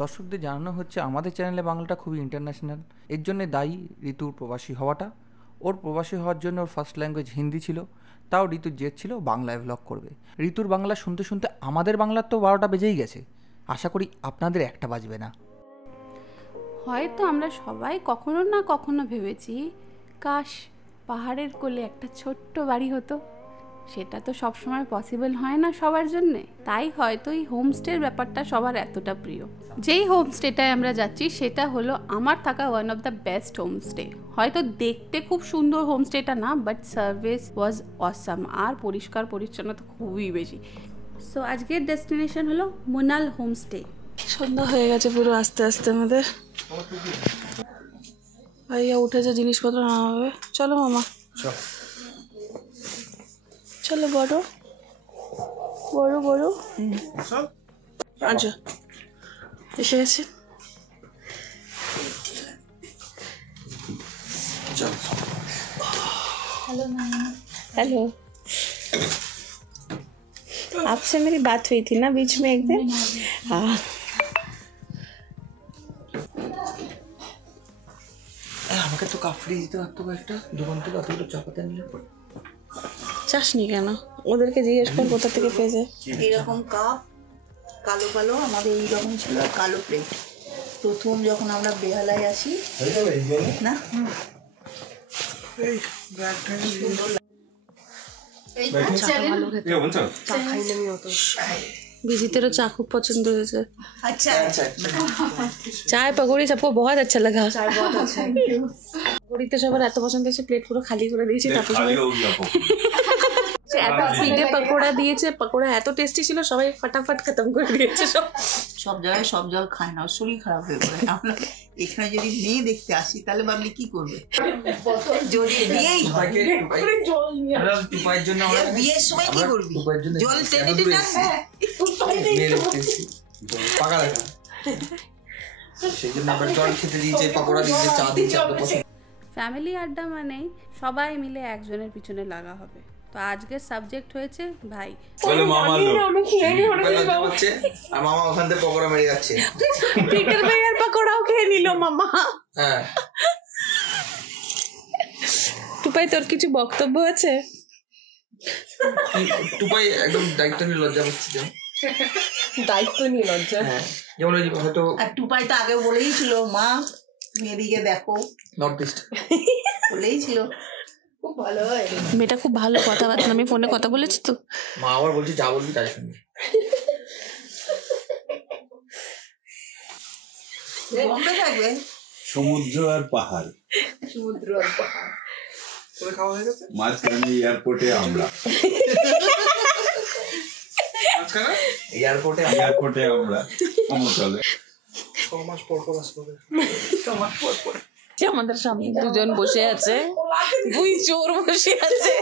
দর্শকদের জানানো হচ্ছে আমাদের চ্যানেলে বাংলাটা খুবই ইন্টারন্যাশনাল। এর জন্য দায়ী ঋতুর প্রবাসী হওয়াটা। ওর প্রবাসী হওয়ার জন্য ওর ফার্স্ট ল্যাঙ্গুয়েজ হিন্দি ছিল, তাও ঋতুর জেদ ছিল বাংলায় ভ্লগ করবে। ঋতুর বাংলা শুনতে শুনতে আমাদের বাংলার তো 12টা বেজেই গেছে। আশা করি আপনাদের একটা বাজবে না। হয়তো আমরা সবাই কখনো না কখনো ভেবেছি কাশ পাহাড়ের কোলে একটা ছোট্ট বাড়ি হতো। সেটা তো সবসময় পসিবল হয় না সবার জন্যে, তাই হয়তো এই হোমস্টের ব্যাপারটা সবার এতটা প্রিয়। যেই হোমস্টেটায় আমরা যাচ্ছি সেটা হলো আমার থাকা one of the best homestay. হয়তো দেখতে খুব সুন্দর হোমস্টেটা না, বাট সার্ভিস ওয়াজ অসাম, আর পরিষ্কার পরিচ্ছন্নতা খুবই বেশি। সো আজকের ডেস্টিনেশন হলো মুনাল হোমস্টে। সন্ধ্যা হয়ে গেছে পুরো আস্তে আস্তে আমাদের। ভাইয়া উঠেছে, জিনিসপত্র না হবে। চলো মামা, চলো। বড় বড় বড় আচ্ছা এসে গেছে। हेलो, आपसे मेरी बात हुई थी ना बीच में एक दिन। हाँ, আমাকে তো কাফড়ি দিতে পারতো একটা দোকান থেকে অতগুলো চাপাতে নিলে। চাসনি কেন? ওদেরকে জিজ্ঞেস কর কোথা থেকে পেয়েছে। এরকম কাপ কালো কালো আমাদের এইরকম ছিল, আর কালো প্লেট। প্রথম যখন আমরা বেহালায় আসি না, विजितेरो चा खूब पसंद হয়েছে। अच्छा चाय पकौड़ी सबको बहुत अच्छा लगा। चाय बहुत अच्छा है। পকোড়িতে সবার এত পছন্দ হয়েছে, প্লেট পুরো খালি করে দিয়েছি। তারপর সবাই এত স্পিডে পকোড়া দিয়েছে, পকোড়া এত টেস্টি ছিল, সবাই ফটাফট খতম করে দিয়েছে। সব জায়গায় সব জল খায় না, শরীর খারাপ হয়ে পড়ে। আমরা এখানে যদি মেয়ে দেখতে আসি তাহলে ভাবলি কি করবে? যদি বিয়েই হয়, বিয়ের সময় কি করবি? জল টেনে টেনে পাকা দেখা সেই জন্য আবার জল খেতে দিয়েছে, পকোড়া দিয়েছে, চা দিয়েছে। ফ্যামিলি আড্ডা মানেই সবাই মিলে একজনের পিছনে লাগা হবে। তো আজকের সাবজেক্ট হয়েছে ভাই। বলো মামা লো, হচ্ছে আর মামা ওখান থেকে পকোড়া মেরে যাচ্ছে। পিটার ভাইয়ার পকোড়াও খেয়ে নিল মামা। হ্যাঁ, টুপাই তোর কিছু বক্তব্য আছে? টুপাই একদম দায়িত্ব নিয়ে লজ্জা পাচ্ছে। দায়িত্ব নিয়ে লজ্জা? হ্যাঁ, যেমন হয়তো। আর টুপাই তো আগে বলেই ছিল, মা তুমি এদিকে দেখো, নর্থ ইস্ট বলেই ছিল। খুব ভালো হয় মেয়েটা, খুব ভালো কথাবার্তা। আমি ফোনে কথা বলেছি তো, মা আবার বলছি যা বলবি তাই শুনবি। বম্বে থাকবে সমুদ্র আর পাহাড়, সমুদ্র আর পাহাড়। তোর খাওয়া হয়ে গেছে? মাঝখানে এয়ারপোর্টে আমরা, এয়ারপোর্টে আমরা সমতলে 6 মাস পর পর আসবো। আমাদের সামনে দুজন বসে আছে, দুই চোর বসে আছে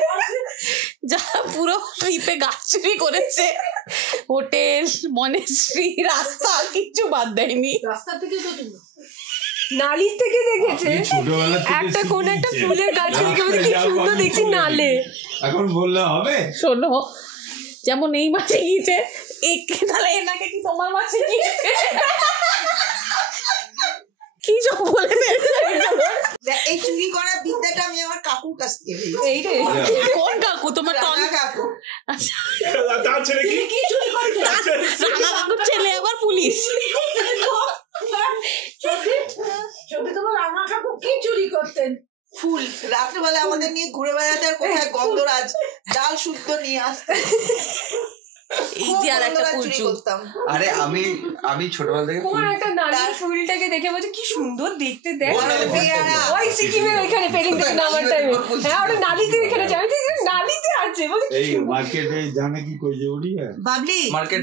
যারা পুরো ট্রিপে গাছ চুরি করেছে। হোটেল, মনেস্ট্রি, রাস্তা কিছু বাদ দেয়নি। রাস্তা থেকে তো নালি থেকে দেখেছে ছোটবেলা একটা কোন একটা ফুলের গাছ থেকে, কি সুন্দর দেখছি নালে। এখন বললে হবে? শোনো, যেমন এই মাসে গিয়েছে, তাহলে এনাকে কি তোমার মাসে গিয়েছে? কি সব বলে এই চুরি করার বিদ্যাটা আমি আমার কাকুর কাছ থেকে পেয়েছি। এই রে, কোন কাকু? তোমার কাকু। আচ্ছা, তার ছেলে কি চুরি করে? কাকুর ছেলে আবার পুলিশ। যদি তোমার রাঙা কাকু কি চুরি করতেন? ফুল। রাত্রেবেলা আমাদের নিয়ে ঘুরে বেড়াতে, আর কোথায় গন্ধরাজ ডাল শুদ্ধ নিয়ে আসতেন। এই যে আর একটা ফুল করতাম। আরে আমি ছোটবেলা থেকে কোন একটা নালির ফুলটাকে দেখে বলছে কি সুন্দর দেখতে, দেখ ওই সিকিমের ওইখানে পেলিং থেকে নামার টাইমে। হ্যাঁ, ওটা নালিতে এখানে যাই, নালিতে আছে বলে এই মার্কেটে জানে কি কইছে ওড়ি? বাবলি মার্কেট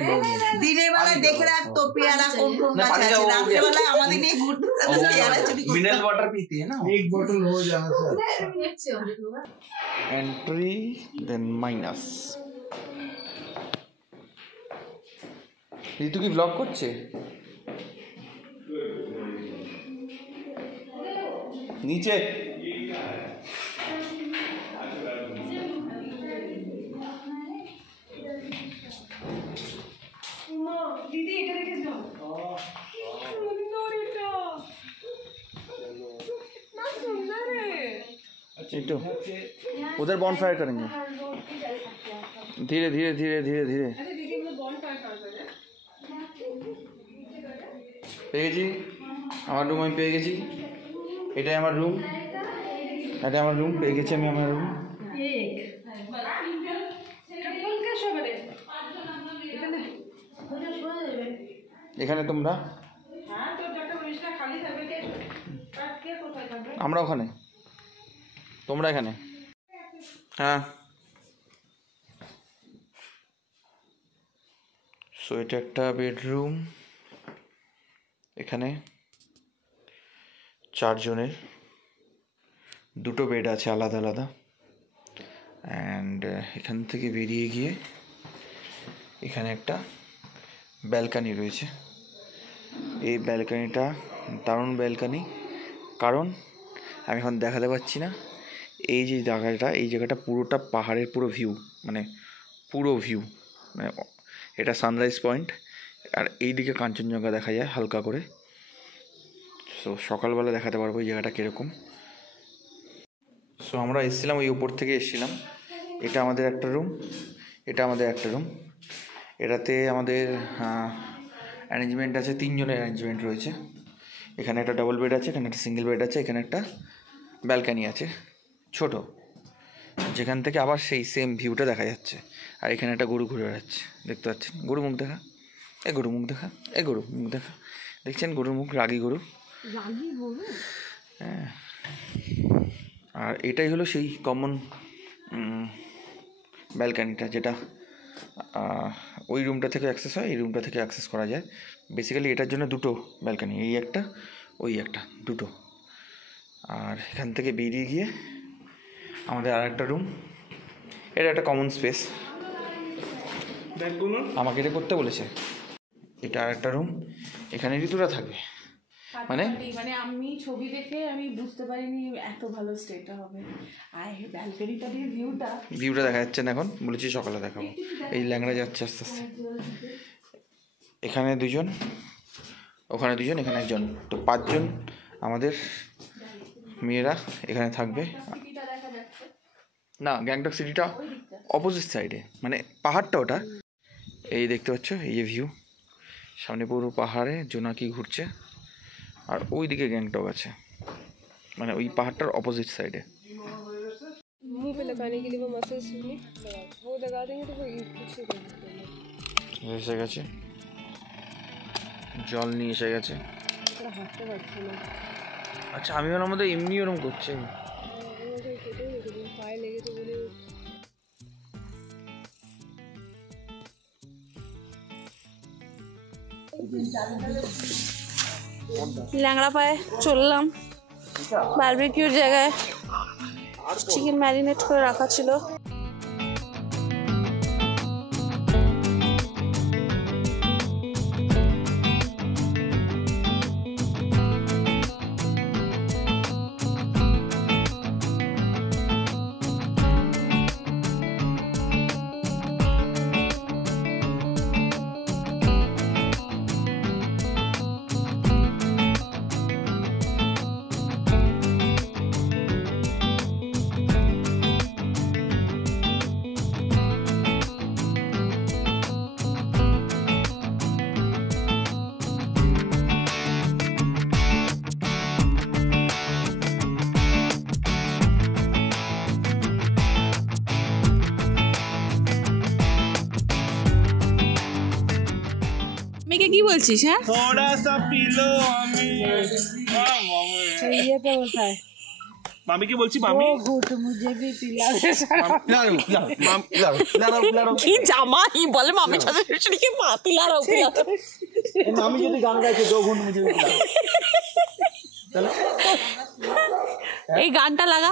দিনের বেলা দেখে রাখতো পেয়ারা কোন কোন গাছ আছে, রাতের বেলা আমাদের নিয়ে ঘুরতে পেয়ারা চুরি করতো। मिनरल वाटर पीती है ना? एक बोतल हो जाना था। Entry then minus. ঋতু কি ব্লগ করছে? নিচে দিদি এটা রেখে যাও। এই তো उधर बॉनफायर करेंगे धीरे धीरे धीरे धीरे धीरे পেয়ে গেছি আমার রুম আমি পেয়ে গেছি এটাই আমার রুম পেয়ে গেছি আমি আমার রুম এখানে তোমরা আমরা ওখানে তোমরা এখানে হ্যাঁ সো এটা একটা বেডরুম এখানে 4 জনের 2টো বেড আছে আলাদা আলাদা অ্যান্ড এখান থেকে বেরিয়ে গিয়ে এখানে একটা ব্যালকানি রয়েছে এই ব্যালকানিটা দারুণ ব্যালকানি কারণ আমি এখন দেখাতে পাচ্ছি না এই যে জায়গাটা পুরোটা পাহাড়ের পুরো ভিউ মানে পুরো ভিউ মানে এটা সানরাইজ পয়েন্ট আর এই দিকে কাঞ্চনজঙ্ঘা দেখা যায় হালকা করে সো সকালবেলা দেখাতে পারবো এই জায়গাটা কীরকম সো আমরা এসেছিলাম ওই উপর থেকে এসেছিলাম এটা আমাদের একটা রুম এটাতে আমাদের অ্যারেঞ্জমেন্ট আছে 3 জনের অ্যারেঞ্জমেন্ট রয়েছে এখানে একটা ডাবল বেড আছে এখানে একটা সিঙ্গেল বেড আছে এখানে একটা ব্যালকানি আছে ছোট যেখান থেকে আবার সেই সেম ভিউটা দেখা যাচ্ছে আর এখানে একটা গরু ঘুরে বেড়াচ্ছে দেখতে পাচ্ছেন গরু মুখ দেখা দেখছেন গরুর মুখ রাগী গরু হ্যাঁ আর এটাই হলো সেই কমন ব্যালকানিটা যেটা ওই রুমটা থেকে অ্যাক্সেস হয় এই রুমটা থেকে অ্যাক্সেস করা যায় বেসিক্যালি এটার জন্য 2টো ব্যালকানি এই একটা ওই একটা 2টো আর এখান থেকে বেরিয়ে গিয়ে আমাদের আর একটা রুম এটা একটা কমন স্পেস আমাকে এটা করতে বলেছে এটা আর একটা রুম এখানে ঋতুরা থাকবে মানে আমি ছবি দেখে আমি বুঝতে পারিনি এত ভালো স্টেটা হবে আর ব্যালকনিটা দিয়ে ভিউটা দেখা যাচ্ছে না এখন বলেছি সকালে দেখাবো এই ল্যাংড়া যাচ্ছে আস্তে আস্তে এখানে 2 জন ওখানে 2 জন এখানে 1 জন তো 5 জন আমাদের মেয়েরা এখানে থাকবে না গ্যাংটক সিটিটা অপোজিট সাইডে মানে পাহাড়টা ওটা এই দেখতে পাচ্ছ এই যে ভিউ সামনে পুরো পাহাড়ে জোনাকি ঘুরছে আর ওই দিকে গ্যাংটক আছে মানে ওই পাহাড়টার অপোজিট সাইডে मुंह पे लगाने के लिए वो मसल्स नहीं वो लगा देंगे तो वो कुछ नहीं এসে গেছে জল নিয়ে এসে গেছে हाथों अच्छे ना আচ্ছা আমি ওর মধ্যে এমনি ওরম করছি पाए लेके तो बोले ল্যাংড়া পায়ে চললাম বারবিকিউর জায়গায় চিকেন ম্যারিনেট করে রাখা ছিল মেয়েকে কি বলছিস হ্যাঁ थोड़ा सा पी लो ये तो होता है मामी की बोलছি मामी घूट मुझे भी पिला কি জামা কি বলে মামি সাথে শুনিকে পাতি লাড়াও मामी যদি গান গাইছে 2 ঘন্টা মুঝে এই গানটা লাগা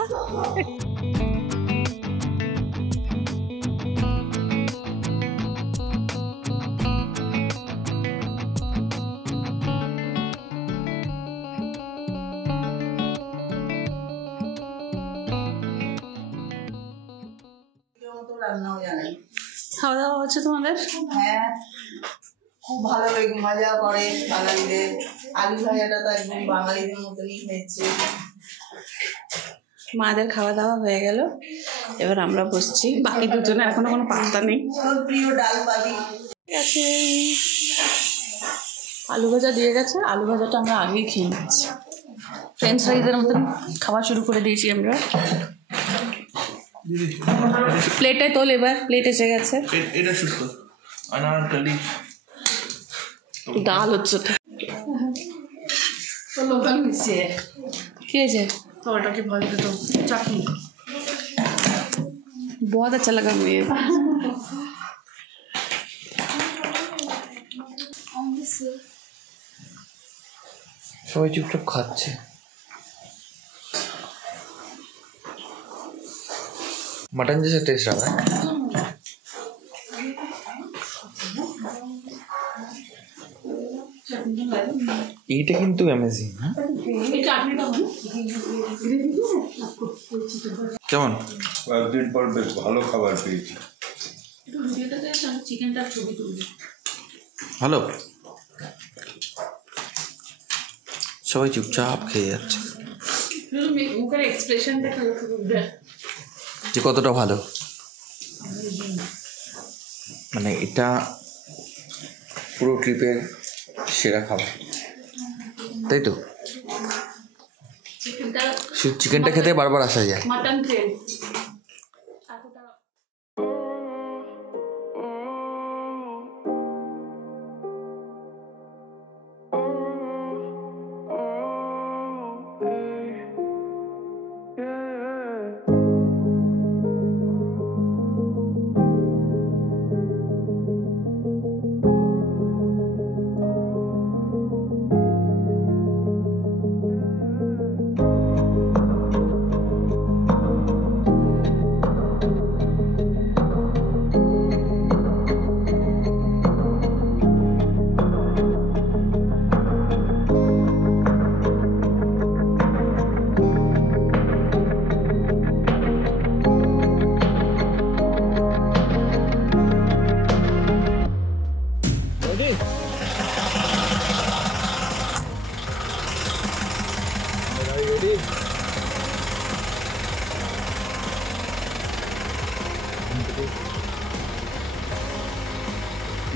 খাওয়া দাওয়া হচ্ছে তোমাদের হ্যাঁ খুব ভালো লাগে মজা করে বাঙালিদের আলু ভাজাটা তো একদম বাঙালিদের মতনই হয়েছে মাদের খাওয়া দাওয়া হয়ে গেল, এবার আমরা বসছি। বাকি দুজনে এখনো কোনো পাত্তা নেই। প্রিয় ডাল পাবি ঠিক আছে, আলু ভাজা দিয়ে গেছে, আলু ভাজাটা আমরা আগেই খেয়ে নিচ্ছি। ফ্রেঞ্চ ফ্রাইজের মতন খাওয়া শুরু করে দিয়েছি আমরা। প্লেটে তোল, এবার প্লেট এসে গেছে। এটা শুধু अनारकली ডাল হচ্ছে তো লোকাল মিশে কি হয়েছে তো ওটাকে ভয় দিত চাটনি बहुत अच्छा लगा मुझे। সবাই চুপচাপ খাচ্ছে। मटन जैसा टेस्ट आ रहा है। এইটা কিন্তু অ্যামেজিং। কেমন? কয়েকদিন পর বেশ ভালো খাবার পেয়েছি। ভালো। সবাই চুপচাপ খেয়ে যাচ্ছে যে কতটা ভালো। মানে এটা পুরো ট্রিপের সেরা খাবার, তাই তো? শুধু চিকেনটা খেতে বারবার আসা যায়। मटन ट्रेन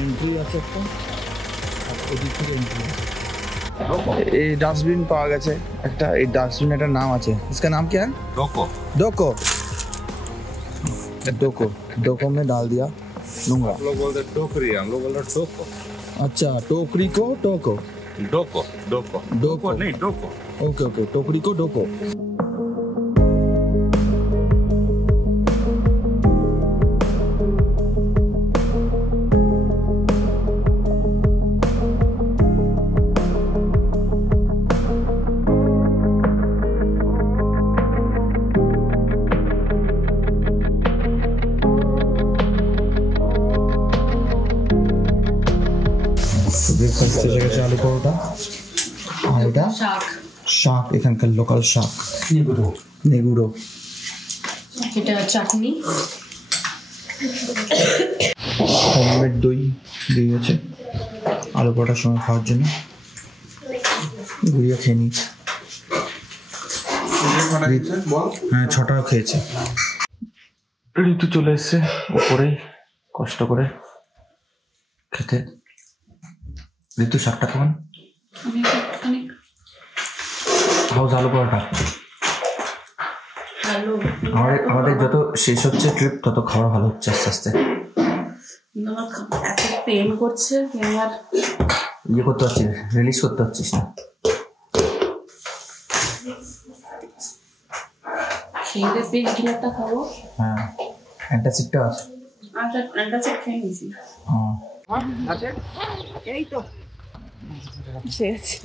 এন্ট্রি আছে একটা, এদিক থেকে এন্ট্রি। এই ডাস্টবিন পাওয়া গেছে একটা, এই ডাস্টবিনের নাম আছে, इसका नाम क्या है? डोको डोको। डोको डोको में डाल दिया लूंगा। लोग बोलते टोकरी, हम लोग बोलते टोको। अच्छा, टोकरी को टोको। डोको डोको डोको नहीं डोको। ओके ओके, टोकरी को डोको। ব্রেকফাস্ট এসে গেছে, আলু পরোটা আর এটা শাক, এখানকার লোকাল শাক, নেগুড়ো। এটা চাটনি, হোমমেড দই দিয়ে গেছে আলু পরোটার সময় খাওয়ার জন্য। গুড়িয়া খেয়ে নিচ্ছে। হ্যাঁ, 6টাও খেয়েছে। ঋতু চলে এসছে ওপরেই কষ্ট করে খেতে। ঋতু শাকটা খান, হাউস আলু পরোটা। আমাদের যত শেষ হচ্ছে ট্রিপ তত খাওয়া ভালো হচ্ছে আস্তে আস্তে। আমার এত পেন করছে কি আমার ইয়ে করতে পারছিস, রিলিজ করতে পারছিস না। খেয়ে পেন কিলারটা খাবো। হ্যাঁ, অ্যান্টাসিডটা আছে। আচ্ছা, অ্যান্টাসিড খেয়ে নিয়েছি। হ্যাঁ, এই তো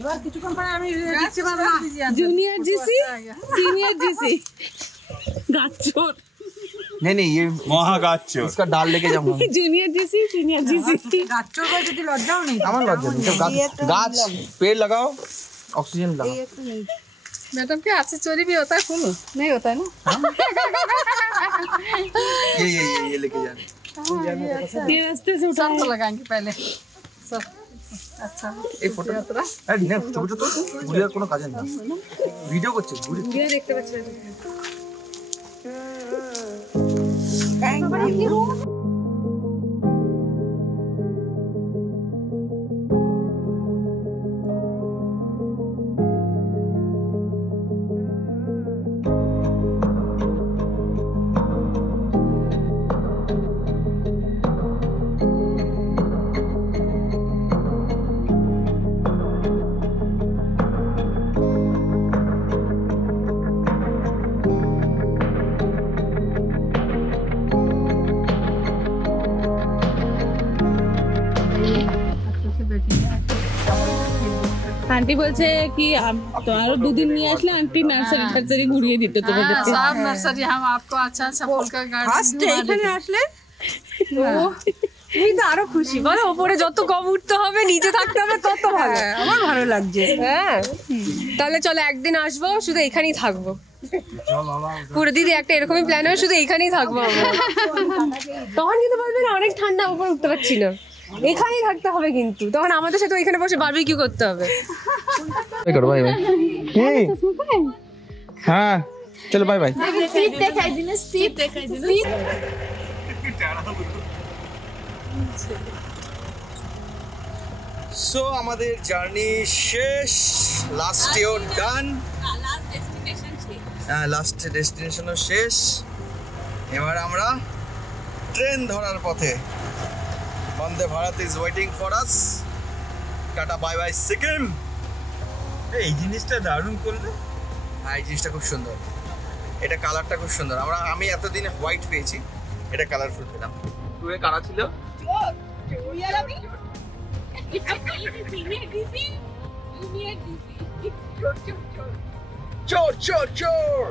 এবার কিছুক্ষণ পরে আমি জুনিয়র জিসি সিনিয়র জিসি গাচ্চোর नहीं नहीं, ये মহাগাচ্ছো इसका डाल लेके जाऊंगा। জুনিয়র জিসি সিনিয়র জিসি গাচ্চর করে যদি লজ্জাও নেই। আমার লজ্জা নেই, सब गाछ पेड़ लगाओ, ऑक्सीजन लगाओ। मैडम क्या आपसे चोरी भी होता है? फूल नहीं होता है ना? ये लेके जाना। ये रास्ते से उठा तो लगाएंगे पहले सब। अच्छा এই ফটো আরে না, ছোট ছোট গুড়িয়ার কোনো কাজে না, ভিডিও করছে গুড়িয়া देखते बच्चे আন্টি বলছে কি আরো 2 दिन নিয়ে আসলে আন্টি নার্সারি টার্সারি ঘুরিয়ে দিত তোমাদেরকে। সব নার্সারি हम आपको अच्छा अच्छा फूल का गार्डन ফার্স্ট এখানে আসলে তুমি তো আরো খুশি বলো, ওপরে যত কম উঠতে হবে নিচে থাকতে হবে তত ভালো। আমার ভালো লাগছে। হ্যাঁ তাহলে চলো একদিন আসবো, শুধু এখানেই থাকবো পুরো। দিদি একটা এরকমই প্ল্যান হয়, শুধু এখানেই থাকবো আমরা। তখন কিন্তু বলবে না অনেক ঠান্ডা, উপরে উঠতে পারছি না, এখানেই থাকতে হবে। কিন্তু তখন আমাদের সাথে এখানে বসে বারবিকিউ করতে হবে। करो बाय बाय हाँ चलो बाय बाय স্ট্রিপ দেখাই দিন, স্ট্রিপ দেখাই দিন। সো আমাদের জার্নি শেষ, লাস্ট ডেও ডান, লাস্ট ডেস্টিনেশনও শেষ। এবার আমরা ট্রেন ধরার পথে। Vande Bharat is waiting for us. Tata bye bye Sikkim. এই জিনিসটা দারুণ করলে। হ্যাঁ এই জিনিসটা খুব সুন্দর, এটা কালারটা খুব সুন্দর। আমি এতদিন হোয়াইট পেয়েছি, এটা কালারফুল পেলাম। টুয়ে কারা ছিল? চোর চোর চোর।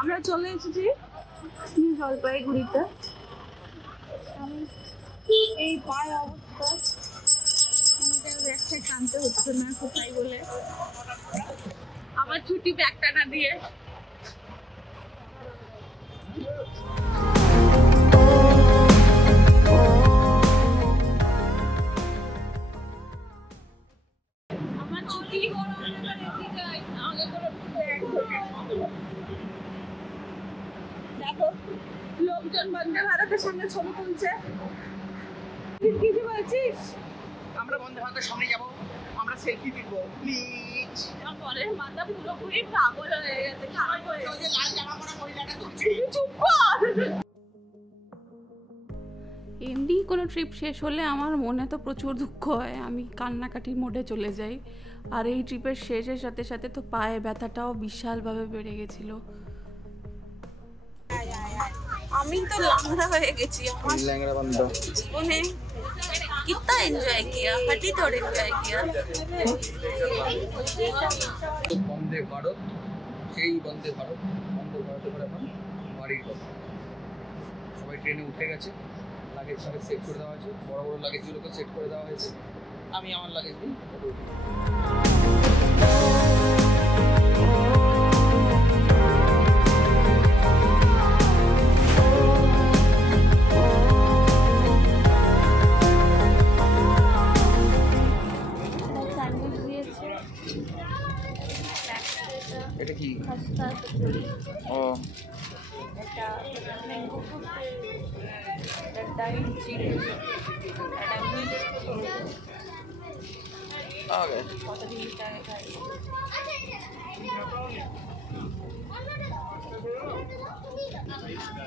আমরা চলে এসেছি জলপাইগুড়িতে। এই পায়ে অবস্থা, আমাদের ব্যাগটা টানতে হচ্ছে না কোথায় বলে, আবার ছুটি ব্যাগটা না দিয়ে। আমার ছুটি দেখো লোকজন বন্দে ভারতের সামনে ছবি তুলছে। কিছু বলছিস? আমরা বন্দে ভারতের সামনে যাব, আমরা সেলফি তুলবো প্লিজ। পরের মাথা পুরোপুরি পাগল হয়ে গেছে, খারাপ হয়ে গেছে। লাল জামা পরা মহিলাটা তুলছে। চুপ কর। এমনি কোনো ট্রিপ শেষ হলে আমার মনে তো প্রচুর দুঃখ হয়, আমি কান্নাকাটির মোডে চলে যাই। আর এই ট্রিপের শেষের সাথে সাথে তো পায়ে ব্যথাটাও বিশালভাবে বেড়ে গেছিলো। আমি তো লাংড়া হয়ে গেছি। আমার ল্যাংড়া বান্দা জীবনে কিतना এনজয় किया, हटी थोड़े एंजॉय किया। বন্দে ভারত, সেই বন্দে ভারত, বন্দে ভারতে করে এখন বাড়ির কথা। সবাই ট্রেনে উঠে গেছে, লাগেজ সাগেজ সেট করে দেওয়া হয়েছে, বড় বড় লাগেজগুলোকে সেট করে দেওয়া হয়েছে। আমি আমার লাগেজ নিই। এটা কি? ও এটা ম্যাঙ্গো ফ্রুট, এটা ডাইট চিলি, এটা মিট। ওকে কতদিন টাকা খাই।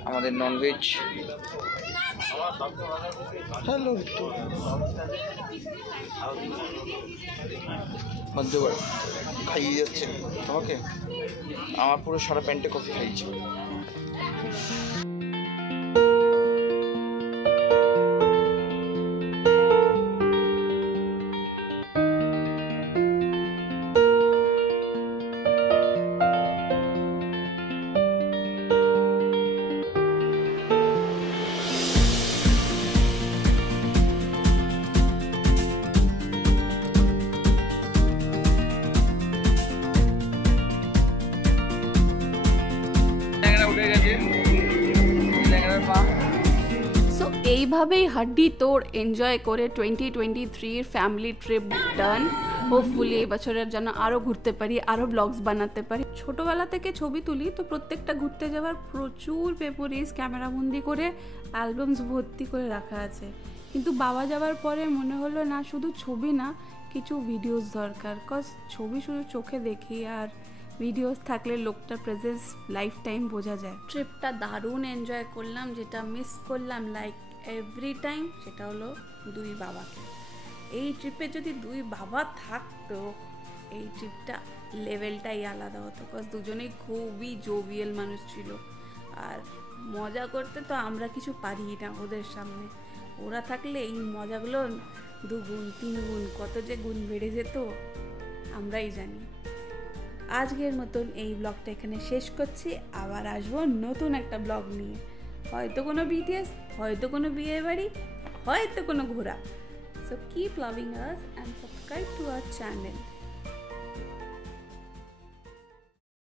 আমাদের ননভেজ। হ্যালো মধ্যবার খাইয়ে যাচ্ছে আমাকে, আমার পুরো সারা প্যান্টে কফি খাইয়েছে। এইভাবেই হাড্ডি তোড় এনজয় করে 2023 ফ্যামিলি ট্রিপ ডান। হোপফুলি এই বছরের জন্য আরও ঘুরতে পারি, আরও ব্লগস বানাতে পারি। ছোটোবেলা থেকে ছবি তুলি, তো প্রত্যেকটা ঘুরতে যাওয়ার প্রচুর মেমোরিজ ক্যামেরাবন্দি করে অ্যালবামস ভর্তি করে রাখা আছে। কিন্তু বাবা যাওয়ার পরে মনে হলো না, শুধু ছবি না, কিছু ভিডিওস দরকার। কজ ছবি শুধু চোখে দেখি, আর ভিডিওস থাকলে লোকটার প্রেজেন্স লাইফ টাইম বোঝা যায়। ট্রিপটা দারুণ এনজয় করলাম। যেটা মিস করলাম লাইক এভরি টাইম, সেটা হলো দুই বাবাকে। এই ট্রিপে যদি দুই বাবা থাকতো, এই ট্রিপটা লেভেলটাই আলাদা হতো। কজ দুজনেই খুবই জোভিয়াল মানুষ ছিল, আর মজা করতে তো আমরা কিছু পারি না ওদের সামনে। ওরা থাকলে এই মজাগুলো 2 গুণ 3 গুণ, কত যে গুণ বেড়ে যেত আমরাই জানি। আজকের মতন এই ব্লগটা এখানে শেষ করছি। আবার আসবো নতুন একটা ব্লগ নিয়ে, হয়তো কোনো বিটিএস, হয়তো কোনো বিয়ে বাড়ি, হয়তো কোনো ঘোরা। So keep loving us and subscribe to our channel.